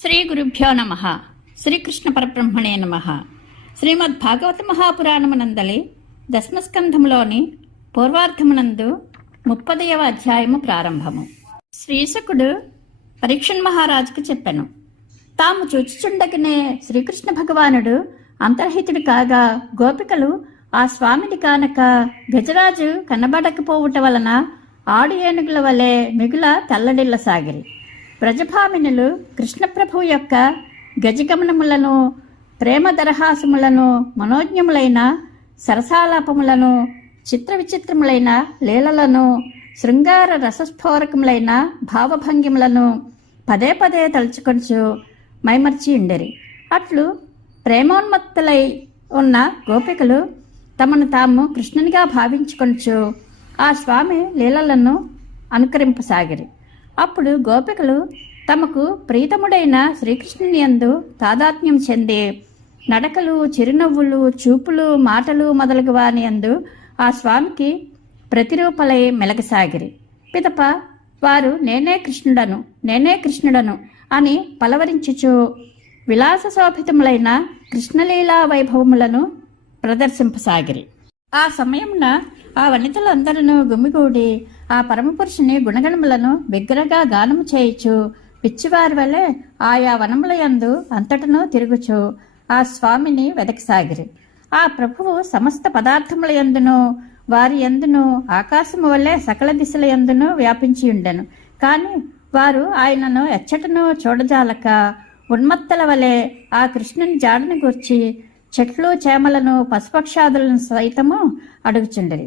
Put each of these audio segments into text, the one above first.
శ్రీ గురుభ్యో నమ. శ్రీకృష్ణ పరబ్రహ్మణే నమ. శ్రీమద్ భాగవత మహాపురాణమునందలి దశమస్కంధములోని పూర్వార్ధమునందు 30వ అధ్యాయము ప్రారంభము. శ్రీశకుడు పరీక్షన్ మహారాజుకు చెప్పెను. తాము చూచుచుండగనే శ్రీకృష్ణ భగవానుడు అంతర్హితుడు కాగా గోపికలు ఆ స్వామిని కానక గజరాజు కనబడకపోవుట వలన ఆడు ఏనుగుల వలె మిగుల తల్లడిల్లసాగిరి. బ్రజభామినులు కృష్ణప్రభువు యొక్క గజగమనములను, ప్రేమదరహాసములను, మనోజ్ఞములైన సరసాలాపములను, చిత్ర విచిత్రములైన లీలలను, శృంగార రసస్ఫోరకములైన భావభంగిములను పదే పదే తలుచుకొనుచు మైమర్చి ఉండేరి. అట్లు ప్రేమోన్మత్తులై ఉన్న గోపికలు తమను తాము కృష్ణునిగా భావించుకొనుచు ఆ స్వామి లీలలను అనుకరింపసాగిరి. అప్పుడు గోపికలు తమకు ప్రీతముడైన శ్రీకృష్ణుని యందు తాదాత్మ్యం చెంది నడకలు, చిరునవ్వులు, చూపులు, మాటలు మొదలగు వాని యందు ఆ స్వామికి ప్రతిరూపలై మెలగసాగిరి. పిదప వారు నేనే కృష్ణుడను అని పలవరించుచు విలాస శోభితములైన కృష్ణలీలా వైభవములను ప్రదర్శింపసాగిరి. ఆ సమయమున ఆ వనితలందరూ గుమిగూడి ఆ పరమపురుషుని గుణగణములను బిగ్గరగా గానము చేయుచు పిచ్చివారి వలె ఆయా వనముల యందు అంతటను తిరుగుచు ఆ స్వామిని వెదకసాగిరి. ఆ ప్రభువు సమస్త పదార్థముల యందును వారి యందును ఆకాశము వలె సకల దిశల యందును వ్యాపించి ఉండెను. కాని వారు ఆయనను ఎచ్చటను చూడజాలక ఉన్మత్తల వలె ఆ కృష్ణుని జాడను గూర్చి చెట్లు, చేమలను, పశుపక్షాదులను సైతము అడుగుచుండరి.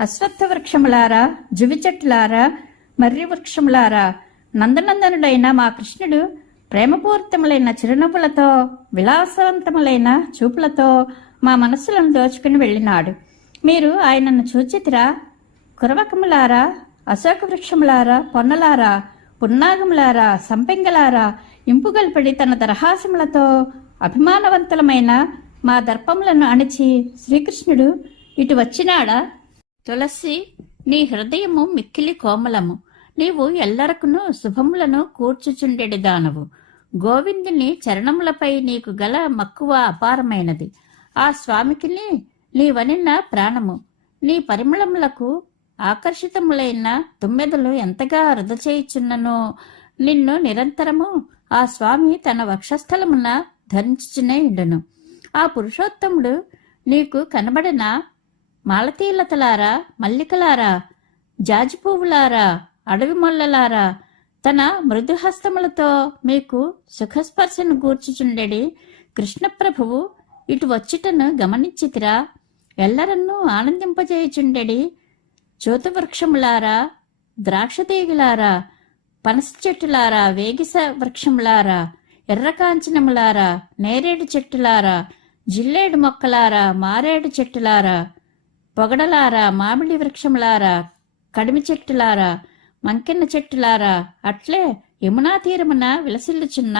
అశ్వత్థ వృక్షములారా, జువి చెట్టులారా, మర్రి వృక్షములారా, నందనందనుడైన మా కృష్ణుడు ప్రేమపూరితములైన చిరునవ్వులతో, విలాసవంతములైన చూపులతో మా మనస్సులను దోచుకుని వెళ్ళినాడు. మీరు ఆయనను చూచితిరా? కురవకములారా, అశోక వృక్షములారా, పొన్నలారా, పున్నాగములారా, సంపెంగలారా, ఇంపుగల్పడి తన దరహాసములతో అభిమానవంతులమైన మా దర్పములను అణిచి శ్రీకృష్ణుడు ఇటు వచ్చినాడా? తులసి, నీ హృదయము మిక్కిలి కోమలము. నీవు ఎల్లరకును శుభములను కూర్చుచుండెడి దానవు. గోవిందుని చరణములపై నీకు గల మక్కువ అపారమైనది. ఆ స్వామికి నీవనిన ప్రాణము. నీ పరిమళములకు ఆకర్షితములైన తుమ్మెదలు ఎంతగా వృధ చేయుచున్ననో నిన్ను నిరంతరము ఆ స్వామి తన వక్షస్థలమున ధరించుచునే ఉండును. ఆ పురుషోత్తముడు నీకు కనబడిన మాలతీలతలారా, మల్లికలారా, జాజిపువ్వులారా, అడవి మొల్లలారా, తన మృదుహస్తములతో మీకు సుఖస్పర్శను గూర్చుచుండెడి కృష్ణప్రభువు ఇటు వచ్చుటను గమనించితిరా? ఎల్లరన్నూ ఆనందింపజేయుచుండెడి చూతవృక్షములారా, ద్రాక్షతీగులారా, పనస చెట్టులారా, వేగిస వృక్షములారా, ఎర్రకాంచనములారా, నేరేడు చెట్టులారా, జిల్లేడు మొక్కలారా, మారేడు చెట్టులారా, పొగడలారా, మామిడి వృక్షములారా, కడిమి చెట్టులారా, మంకెన్న చెట్టులారా, అట్లే యమునా తీరమున విలసిల్లుచున్న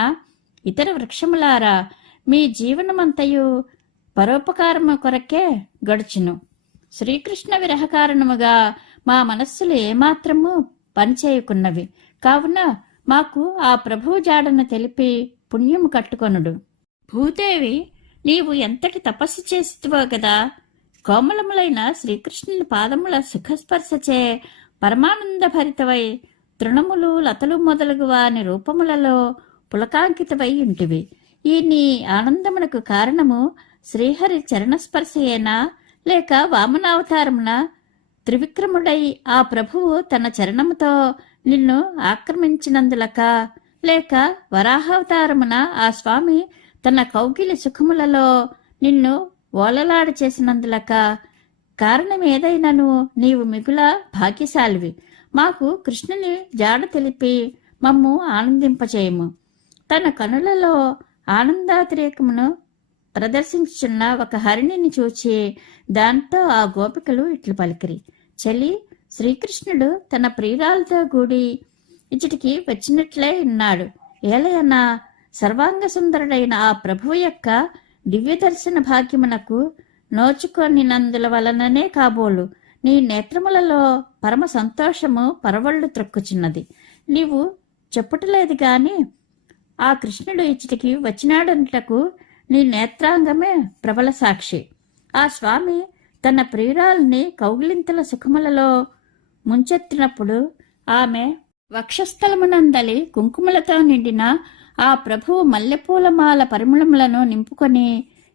ఇతర వృక్షములారా, మీ జీవనమంతయు పరోపకారము కొరకే గడుచును. శ్రీకృష్ణ విరహ కారణముగా మా మనస్సులు ఏమాత్రము పనిచేయుకున్నవి. కావున మాకు ఆ ప్రభువు జాడను తెలిపి పుణ్యము కట్టుకొనుడు. భూదేవి, నీవు ఎంతటి తపస్సు చేస్తువో గదా! కోమలములైన శ్రీకృష్ణుని పాదముల సుఖస్పర్శచే పరమానంద భరితవై తృణములు, లతలు మొదలగు వాని రూపములలో పులకాంకితవై ఉంటివి. ఈ నీ ఆనందమునకు కారణము శ్రీహరి చరణస్పర్శయేనా, లేక వామనావతారమున త్రివిక్రముడై ఆ ప్రభువు తన చరణముతో నిన్ను ఆక్రమించినందులక, లేక వరాహావతారమున ఆ స్వామి తన కౌగిలి సుఖములలో నిన్ను ఓలలాడ చేసినందులక? కారణమేదైనను నీవు మిగుల భాగ్యశాలివి. మాకు కృష్ణుని జాడ తెలిపి మమ్ము ఆనందింపచేయము. తన కనులలో ఆనందాతిరేకమును ప్రదర్శించుచున్న ఒక హరిణిని చూచి దాంతో ఆ గోపికలు ఇట్లు పలికిరి. చెలి, శ్రీకృష్ణుడు తన ప్రియురాలతో కూడి ఇచ్చటికి వచ్చినట్లే ఉన్నాడు. ఏలయనా, సర్వాంగ సుందరుడైన ఆ ప్రభువు యొక్క దివ్య దర్శన భాగ్యమునకు నోచుకొనినందుల వలననే కాబోలు నీ నేత్రములలో పరమ సంతోషము పరవళ్ళు త్రొక్కుచున్నది. నీవు చెప్పుటలేదు గాని ఆ కృష్ణుడు ఇచ్చటికి వచ్చినాడంటకు నీ నేత్రాంగమే ప్రబల సాక్షి. ఆ స్వామి తన ప్రియురాల్ని కౌగిలింతల సుఖములలో ముంచెత్తినప్పుడు ఆమె వక్షస్థలమునందలి కుంకుమలతో నిండిన ఆ ప్రభువు మల్లెపూలమాల పరిమళములను నింపుకొని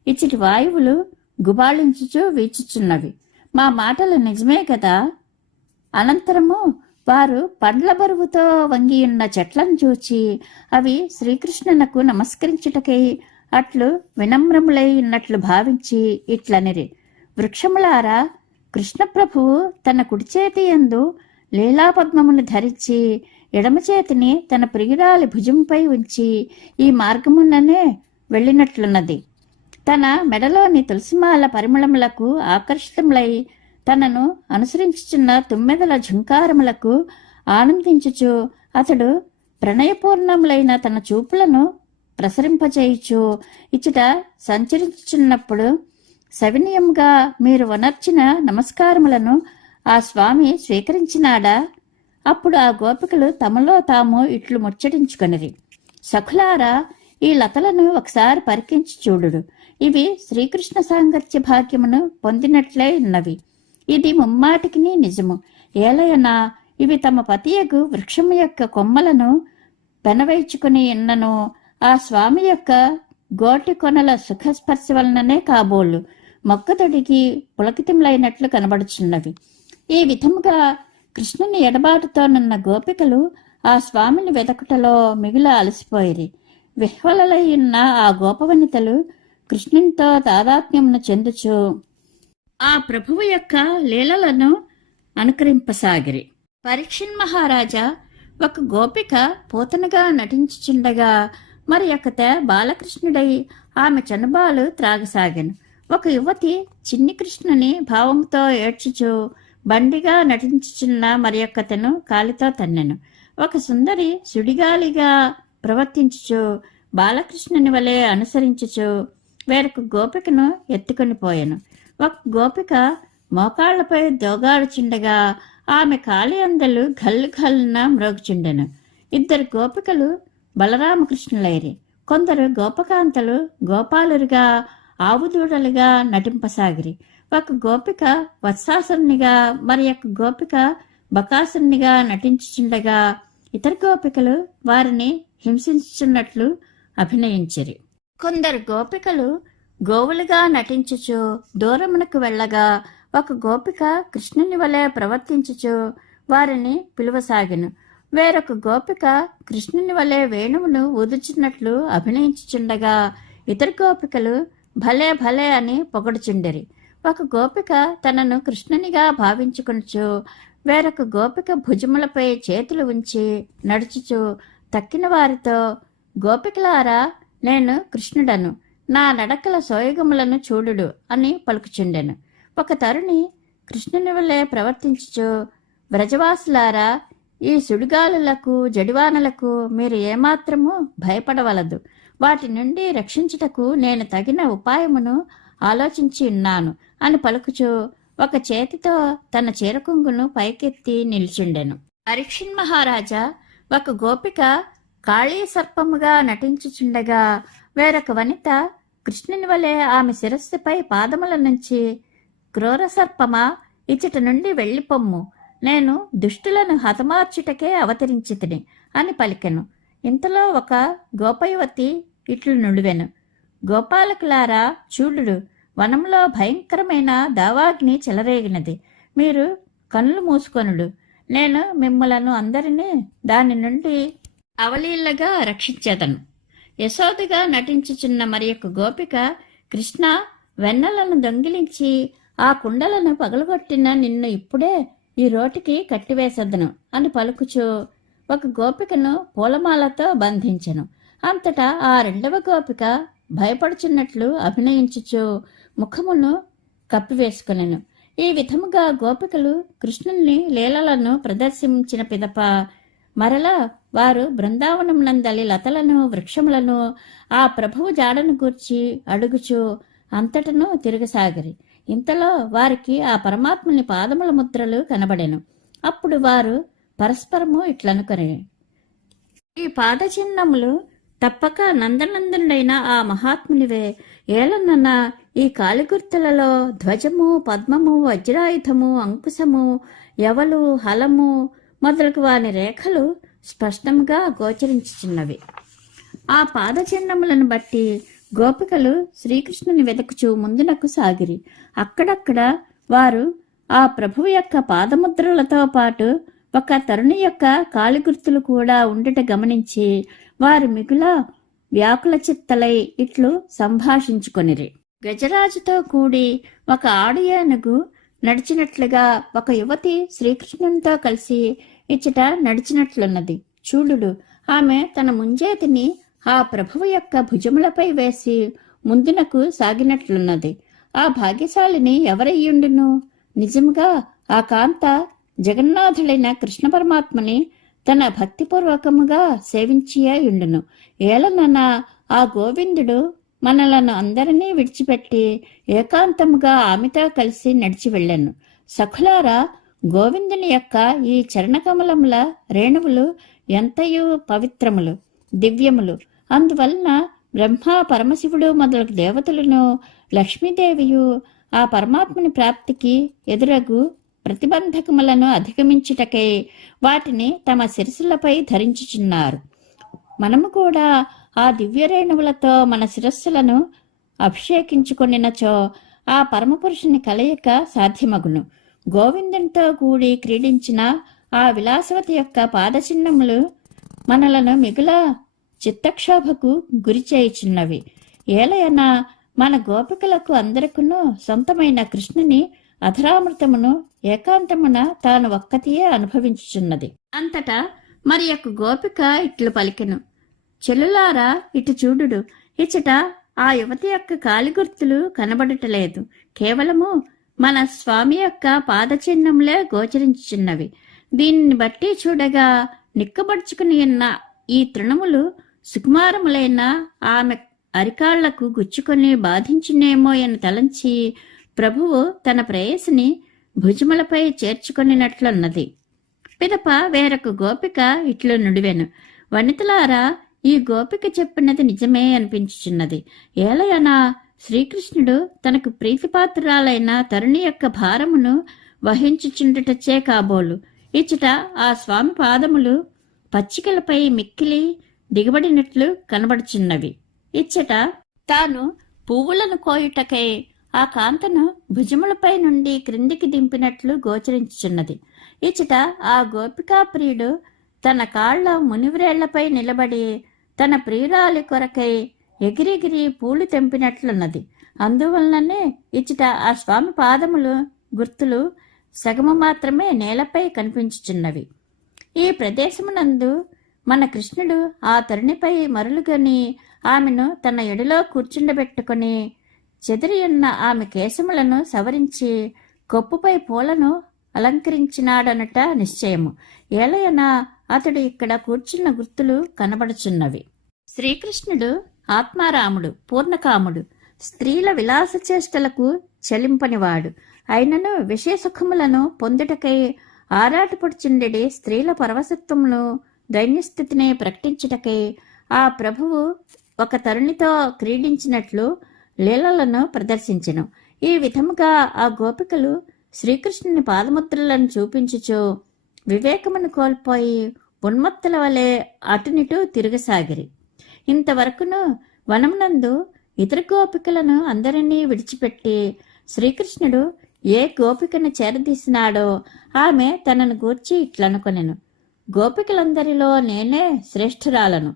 ఇచ్చటి వాయువులు గుబాళించుచూ వీచుచున్నవి. మా మాటలు నిజమే కదా. అనంతరము వారు పండ్ల బరువుతో వంగియున్న చెట్లను చూచి అవి శ్రీకృష్ణునకు నమస్కరించుటకై అట్లు వినమ్రములై ఉన్నట్లు భావించి ఇట్లనిరి, వృక్షములారా, కృష్ణప్రభువు తన కుడి చేతి యందు లీలాపద్మమును ధరించి ఎడమ చేతిని తన ప్రియురాలి భుజంపై ఉంచి ఈ మార్గముననే వెళ్ళినట్లున్నది. తన మెడలోని తులసిమాల పరిమళములకు ఆకర్షితములై తనను అనుసరించుచున్న తుమ్మెదల ఝుంకారములకు ఆనందించుచు అతడు ప్రణయపూర్ణములైన తన చూపులను ప్రసరింపచేయుచు ఇచ్చట సంచరించుచున్నప్పుడు సవినయంగా మీరు వనర్చిన నమస్కారములను ఆ స్వామి స్వీకరించినాడా? అప్పుడు ఆ గోపికలు తమలో తాము ఇట్లు ముచ్చటించుకొనిరి, సఖులారా, ఈ లతలను ఒకసారి పరికించి చూడుడు. ఇవి శ్రీకృష్ణ సాంగత్య భాగ్యమును పొందినట్లే ఉన్నవి. ఇది ముమ్మాటికిని నిజము. ఏలయనా ఇవి తమ పతియగు వృక్షము యొక్క కొమ్మలను పెనవేచుకుని ఉన్నను ఆ స్వామి యొక్క గోటి కొనల సుఖస్పర్శ వలననే కాబోలు మొక్కతొడికి పులకితములైనట్లు కనబడుచున్నవి. ఈ విధముగా కృష్ణుని ఎడబాటుతోనున్న గోపికలు ఆ స్వామిని వెతకుటలో మిగుల అలసిపోయిరి. విహ్వలలై ఉన్న ఆ గోపవనితలు కృష్ణునితో తాదాత్మ్యమును చెందుచు ఆ ప్రభువు యొక్క లీలలను అనుకరింపసాగిరి. పరీక్షిన్ మహారాజా ఒక గోపిక పూతనగా నటించుచుండగా మరి ఒకత బాలకృష్ణుడై ఆమె చనుబాలు త్రాగసాగాను. ఒక యువతి చిన్ని కృష్ణుని భావంతో ఏడ్చుచు బండిగా నటించుచున్న మరి ఒక్కతను కాలితో తన్నెను. ఒక సుందరి సుడిగాలిగా ప్రవర్తించుచు బాలకృష్ణుని వలె అనుసరించుచు వేరొక గోపికను ఎత్తుకొని పోయెను. ఒక గోపిక మోకాళ్లపై దోగాడుచుండగా ఆమె కాలి అందలు గల్లు గల్లున మ్రోగుచుండెను. ఇద్దరు గోపికలు బలరామకృష్ణులైరి. కొందరు గోపకాంతలు గోపాలురుగా ఆవుదూడలుగా నటింపసాగిరి. ఒక గోపిక వత్సాసునిగా మరి ఒక గోపిక బకాసునిగా నటించుచుండగా ఇతర గోపికలు వారిని హింసించుచున్నట్లు అభినయించిరి. కొందరు గోపికలు గోవులుగా నటించుచు దూరమునకు వెళ్ళగా ఒక గోపిక కృష్ణుని వలె ప్రవర్తించుచు వారిని పిలువసాగెను. వేరొక గోపిక కృష్ణుని వలె వేణువును ఊదుచున్నట్లు అభినయించుచుండగా ఇతర గోపికలు భలే భలే అని పొగడుచుండెరి. ఒక గోపిక తనను కృష్ణునిగా భావించుకొనుచు వేరొక గోపిక భుజములపై చేతులు ఉంచి నడుచుచు తక్కిన వారితో, గోపికలారా, నేను కృష్ణుడను, నా నడకల సోయగములను చూడుడు అని పలుకుచుండెను. ఒక తరుణి కృష్ణుని వలె ప్రవర్తించుచు, వ్రజవాసులారా, ఈ సుడిగాలులకు జడివానలకు మీరు ఏమాత్రము భయపడవలదు. వాటి నుండి రక్షించుటకు నేను తగిన ఉపాయమును ఆలోచించి ఉన్నాను అని పలుకుచు ఒక చేతితో తన చీరకొంగును పైకెత్తి నిల్చుండెను. పరీక్షిన్ మహారాజా ఒక గోపిక కాళీ సర్పముగా నటించుచుండగా వేరొక వనిత కృష్ణుని వలె ఆమె శిరస్సుపై పాదముల నుంచి, క్రూర సర్పమా, ఇచ్చట నుండి వెళ్ళిపొమ్ము, నేను దుష్టులను హతమార్చుటకే అవతరించితిని అని పలికెను. ఇంతలో ఒక గోపయువతి ఇట్లు నుడివెను, గోపాలకులారా, చూడుడు, వనంలో భయంకరమైన దావాగ్ని చెలరేగినది. మీరు కన్నులు మూసుకొనుడు. నేను మిమ్మలను అందరినీ దాని నుండి అవలీలగా రక్షించేదను. యశోదగా నటించుచున్న మరి యొక్క గోపిక, కృష్ణ, వెన్నెలను దొంగిలించి ఆ కుండలను పగలగొట్టిన నిన్ను ఇప్పుడే ఈ రోటికి కట్టివేసెదను అని పలుకుచు ఒక గోపికను పూలమాలతో బంధించెను. అంతటా ఆ రెండవ గోపిక భయపడుచున్నట్లు అభినయించుచు ముఖమును కప్పివేసుకొనెను. ఈ విధముగా గోపికలు కృష్ణుని లీలలను ప్రదర్శించిన పిదప మరలా వారు బృందావనమునందలి లతలను వృక్షములను ఆ ప్రభువు జాడను గూర్చి అడుగుచు అంతటను తిరగసాగిరి. ఇంతలో వారికి ఆ పరమాత్ముని పాదముల ముద్రలు కనబడెను. అప్పుడు వారు పరస్పరము ఇట్లనుకొని, ఈ పాదచిహ్నములు తప్పక నందనందనుడైన ఆ మహాత్మునివే. ఏలనన్న ఈ కాలిగుర్తులలో ధ్వజము, పద్మము, వజ్రాయుధము, అంకుశము, యవలు, హలము మొదలగు వాని రేఖలు స్పష్టంగా గోచరించుచున్నవి. ఆ పాదచిహ్నములను బట్టి గోపికలు శ్రీకృష్ణుని వెతుకుచూ ముందునకు సాగిరి. అక్కడక్కడ వారు ఆ ప్రభువు యొక్క పాదముద్రలతో పాటు ఒక తరుణి యొక్క కాలిగుర్తులు కూడా ఉండుట గమనించి వారు మిగుల వ్యాకుల చిత్తలై ఇట్లు సంభాషించుకొనిరి. గజరాజుతో కూడి ఒక ఆడు ఏనుగు నడిచినట్లుగా ఒక యువతి శ్రీకృష్ణునితో కలిసి ఇచ్చట నడిచినట్లున్నది. చూడుడు, ఆమె తన ముంజేతిని ఆ ప్రభువు యొక్క భుజములపై వేసి ముందునకు సాగినట్లున్నది. ఆ భాగ్యశాలిని ఎవరయ్యుండును? నిజముగా ఆ కాంత జగన్నాథుడైన కృష్ణ పరమాత్మని తన భక్తిపూర్వకముగా సేవించియుండును. ఏలనన ఆ గోవిందుడు మనలను అందరినీ విడిచిపెట్టి ఏకాంతముగా ఆమెతో కలిసి నడిచి వెళ్ళాను. సఖులారా, గోవిందుని యొక్క ఈ చరణకమలముల రేణువులు ఎంతయు పవిత్రములు, దివ్యములు. అందువలన బ్రహ్మ, పరమశివుడు మొదలగు దేవతలను, లక్ష్మీదేవియు ఆ పరమాత్మని ప్రాప్తికి ఎదురగు ప్రతిబంధకములను అధిగమించుటకై వాటిని తమ శిరస్సులపై ధరించుచున్నారు. మనము కూడా ఆ దివ్యరేణువులతో మన శిరస్సులను అభిషేకించుకొనినచో ఆ పరమపురుషుని కలయిక సాధ్యమగును. గోవిందునితో కూడి క్రీడించిన ఆ విలాసవతి యొక్క పాదచిహ్నములు మనలను మిగుల చిత్తక్షోభకు గురి చేయుచున్నవి. ఏలయన మన గోపికలకు అందరికును సొంతమైన కృష్ణుని అధరామృతమును ఏకాంతమున తాను ఒక్కతియే అనుభవించుచున్నది. అంతటా మరి యొక్క గోపిక ఇట్లు పలికెను, చెల్లులారా ఇటు చూడుడు, ఇచ్చట ఆ యువతి యొక్క కాలిగుర్తులు కనబడటలేదు. కేవలము మన స్వామి యొక్క పాదచిహ్నములే గోచరించుచున్నవి. దీనిని బట్టి చూడగా నిక్కబడుచుకుని ఉన్న ఈ తృణములు సుకుమారములైన ఆమె అరికాళ్లకు గుచ్చుకొని బాధించునేమో అని తలంచి ప్రభువు తన ప్రేయసిని భుజములపై చేర్చుకొనినట్లున్నది. పిదప వేరొక గోపిక ఇట్లు నుడివెను, వనితలారా, ఈ గోపిక చెప్పినది నిజమే అనిపించుచున్నది. ఏలయనా శ్రీకృష్ణుడు తనకు ప్రీతిపాత్రురాలైన తరుణి యొక్క భారమును వహించుచుండుటచ్చే కాబోలు. ఇచ్చట ఆ స్వామి పాదములు పచ్చికలపై మిక్కిలి దిగబడినట్లు కనబడుచున్నవి. ఇచ్చట తాను పువ్వులను కోయుటకై ఆ కాంతను భుజములపై నుండి క్రిందికి దింపినట్లు గోచరించుచున్నది. ఇచ్చట ఆ గోపికా ప్రియుడు తన కాళ్ల మునివ్రేళ్లపై నిలబడి తన ప్రియురాలి కొరకై ఎగిరెగిరి పూలు తెంపినట్లున్నది. అందువలననే ఇచ్చట ఆ స్వామి పాదములు గుర్తులు సగము మాత్రమే నేలపై కనిపించుచున్నవి. ఈ ప్రదేశమునందు మన కృష్ణుడు ఆ తరుణిపై మరులుగని ఆమెను తన ఎడలో కూర్చుండబెట్టుకుని చెదిరియున్న ఆమె కేశములను సవరించి కొప్పుపై పూలను అలంకరించినాడనట నిశ్చయము. ఏలయన అతడు ఇక్కడ కూర్చున్న గుర్తులు కనబడుచున్నవి. శ్రీకృష్ణుడు ఆత్మారాముడు, పూర్ణకాముడు, స్త్రీల విలాస చేష్టలకు చలింపనివాడు. అయినను విషయసుఖములను పొందుటకై ఆరాటపడుచుండెడి స్త్రీల పరవశత్వమును దైన్యస్థితిని ప్రకటించుటకై ఆ ప్రభువు ఒక తరుణితో క్రీడించినట్లు లీలలను ప్రదర్శించెను. ఈ విధముగా ఆ గోపికలు శ్రీకృష్ణుని పాదముద్రలను చూపించుచు వివేకమును కోల్పోయి ఉన్మత్తుల వలె అటునిటు తిరగసాగిరి. ఇంతవరకును వనమునందు ఇతర గోపికలను అందరినీ విడిచిపెట్టి శ్రీకృష్ణుడు ఏ గోపికను చేరదీసినాడో ఆమె తనను గూర్చి ఇట్లనుకొనెను, గోపికలందరిలో నేనే శ్రేష్ఠురాలను,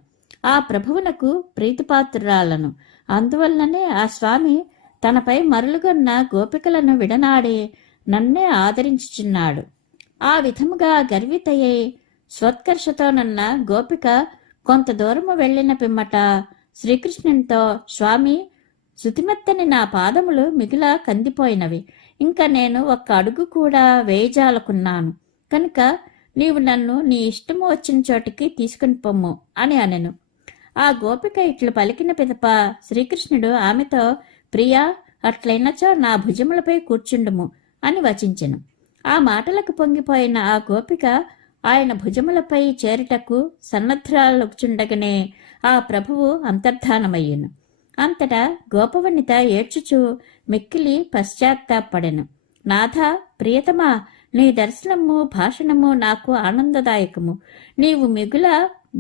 ఆ ప్రభువునకు ప్రీతిపాత్రురాలను. అందువల్లనే ఆ స్వామి తనపై మరులుగొన్న గోపికలను విడనాడి నన్నే ఆదరించుచున్నాడు. ఆ విధముగా గర్వితయ్యై స్వత్కర్షతోనున్న గోపిక కొంత దూరము వెళ్లిన పిమ్మట శ్రీకృష్ణునితో, స్వామి, శృతిమెత్తని నా పాదములు మిగుల కందిపోయినవి. ఇంకా నేను ఒక్క అడుగు కూడా వేయజాలకున్నాను. కనుక నీవు నన్ను నీ ఇష్టము వచ్చిన చోటికి తీసుకుని పొమ్ము అని అనెను. ఆ గోపిక ఇట్లు పలికిన పిదప శ్రీకృష్ణుడు ఆమెతో, ప్రియా, అట్లయినచో నా భుజములపై కూర్చుండుము అని వచించెను. ఆ మాటలకు పొంగిపోయిన ఆ గోపిక ఆయన భుజములపై చేరుటకు సన్నద్ధురాలుచుండగనే ఆ ప్రభువు అంతర్ధానమయ్యెను. అంతటా గోపవనిత ఏడ్చుచూ మిక్కిలి పశ్చాత్తాపడెను. నాథ, ప్రియతమా, నీ దర్శనము భాషణము నాకు ఆనందదాయకము. నీవు మిగుల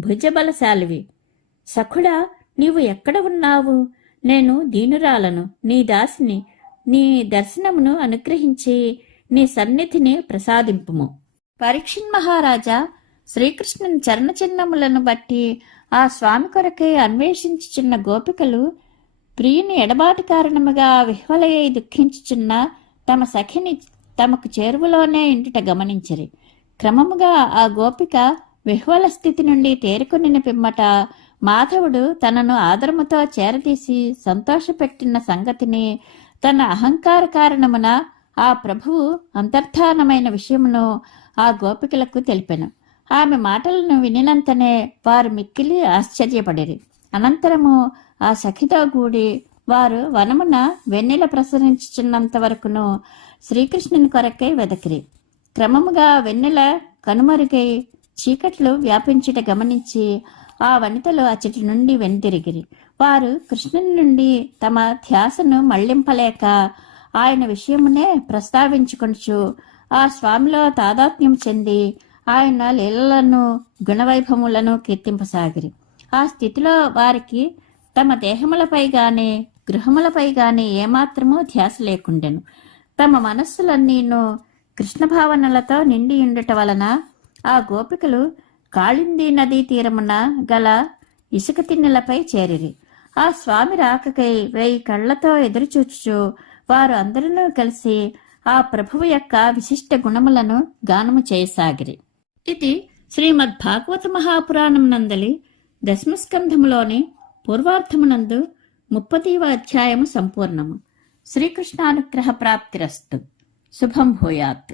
భుజబలశాలివి. సఖుడా, నీవు ఎక్కడ ఉన్నావు? నేను దీనురాలను, నీ దాసిని. నీ దర్శనమును అనుగ్రహించి నీ సన్నిధిని ప్రసాదింపుము. పరీక్షిన్ మహారాజా, శ్రీకృష్ణుని చరణచిహ్నములను బట్టి ఆ స్వామి కొరకై అన్వేషించుచున్న గోపికలు ప్రియుని ఎడబాటు కారణముగా విహ్వలయ్యి దుఃఖించుచున్న తమ సఖిని తమకు చేరువలోనే ఇంటుట గమనించిరి. క్రమముగా ఆ గోపిక విహ్వల స్థితి నుండి తేరుకొనిన పిమ్మట మాధవుడు తనను ఆదరముతో చేరదీసి సంతోషపెట్టిన సంగతిని, తన అహంకార కారణమున ఆ ప్రభువు అంతర్ధానమైన విషయమును ఆ గోపికలకు తెలిపెను. ఆమె మాటలను వినినంతనే వారు మిక్కిలి ఆశ్చర్యపడిరి. అనంతరము ఆ సఖితో కూడి వారు వనమున వెన్నెల ప్రసరించుచున్నంత వరకును శ్రీకృష్ణుని కొరకై వెదకిరి. క్రమముగా వెన్నెల కనుమరుగై చీకట్లు వ్యాపించుట గమనించి ఆ వనితలు అచ్చటి నుండి వెనుతిరిగిరి. వారు కృష్ణుని నుండి తమ ధ్యాసను మళ్లింపలేక ఆయన విషయమునే ప్రస్తావించుకొనుచు ఆ స్వామిలో తాదాత్మ్యం చెంది ఆయన లీలలను గుణవైభవములను కీర్తింపసాగిరి. ఆ స్థితిలో వారికి తమ దేహములపై గాని గృహములపై గాని ఏమాత్రమూ ధ్యాస లేకుండెను. తమ మనస్సులన్నీను కృష్ణ భావనలతో నిండి ఉండుట వలన ఆ గోపికలు కాళింది నదీ తీరమున గల ఇసుక తిన్నెలపై చేరిరి. ఆ స్వామి రాకకై 1000 కళ్లతో ఎదురుచూచుచు వారు అందరూ కలిసి ఆ ప్రభువు యొక్క విశిష్ట గుణములను గానము చేయసాగిరి. ఇది శ్రీమద్ భాగవత మహాపురాణం నందలి దశమస్కంధములోని పూర్వార్థమునందు 30వ అధ్యాయము సంపూర్ణము. శ్రీకృష్ణానుగ్రహ ప్రాప్తిరస్తు. శుభం భూయాత్.